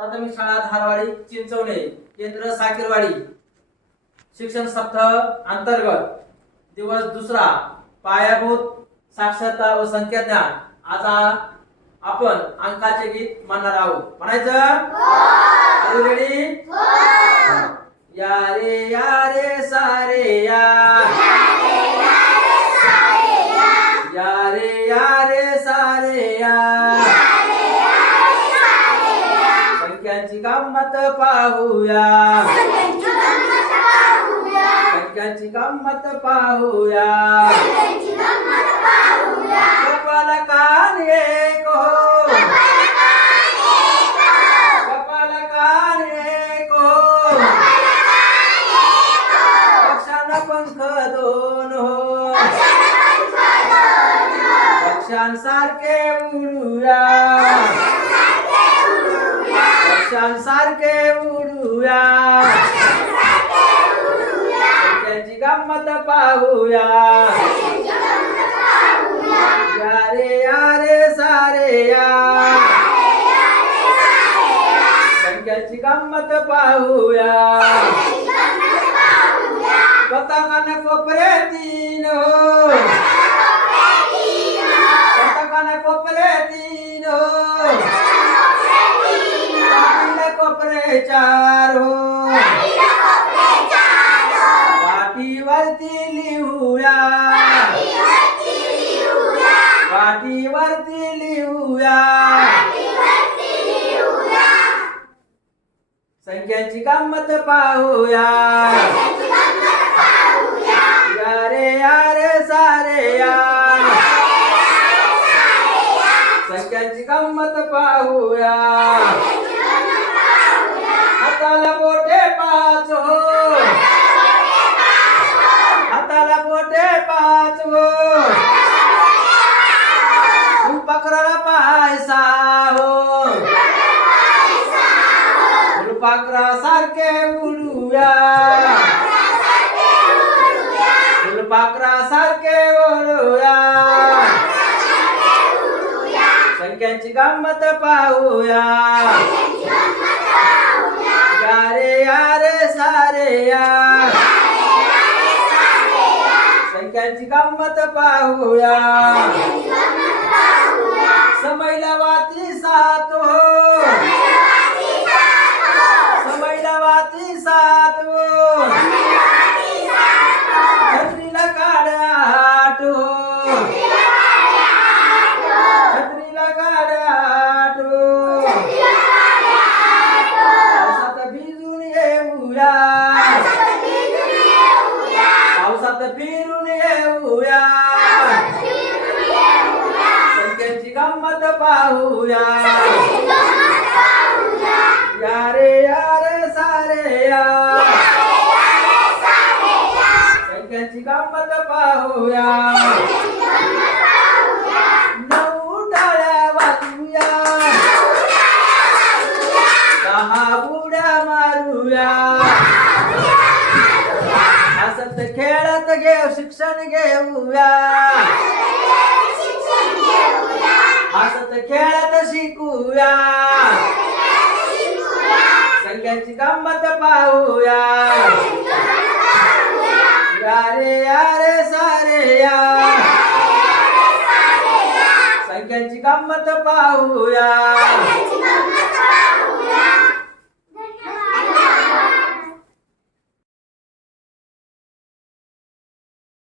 प्राथमिक शाळा धारवाडी चिंचवणे केंद्र साकिरवाडी शिक्षण सप्ताह अंतर्गत दिवस दुसरा पायाभूत साक्षरता व संख्याज्ञान। आज आपण अंकाचे गीत म्हणणार आहोत। म्हणायचं आर यू रेडी? या रे सारे या, या रे सारे या, संख्यांची गंमत पाहूया, संख्यांची गंमत पाहूया, कपाल कान एक हो, कपाल कान एक हो, पक्षांना पंख दोन हो, पक्षांसारखे उडूया, पक्षांसारखे उडूया, संख्यांची गंमत पाहूया, या रे सारे या, संख्यांची गंमत पाहूया, पताकाने कोपरे तीन हो, पताकाने कोपरे तीन हो, पाटीला कोपरे चार हो, पाटीवरती लिहूया, पाटीवरती लिहूया, संख्यांची गंमत पाहूया, या रे सारे या, संख्यांची गंमत पाहूया, हाताला बोटे पाच हो, हाताला बोटे पाच हो, फुलपाखराला पाय सहा हो, फुलपाखरा सारखे उडूया, फुलपाखरा सारखे उडूया, संख्यांची गंमत पाहूया, या रे सारे या, संख्यांची गंमत पाहूया, समईला वाती सात हो, समईला वाती सात हो, छत्रीला काड्या आठ हो, छत्रीला काड्या आठ हो, पावसात भिजून येऊया, पावसात फिरून येऊया, संख्यांची गंमत पाहूया, या रे सारे या, संख्यांची गंमत पाहूया, नऊ टाळ्या वाजूया, दहा उड्या मारूया, हसत खेळत शिक्षण घेऊया, हसत खेळत शिकूया, संख्यांची गंमत पाहूया, या रे सारे या, संख्यांची गंमत पाहूया,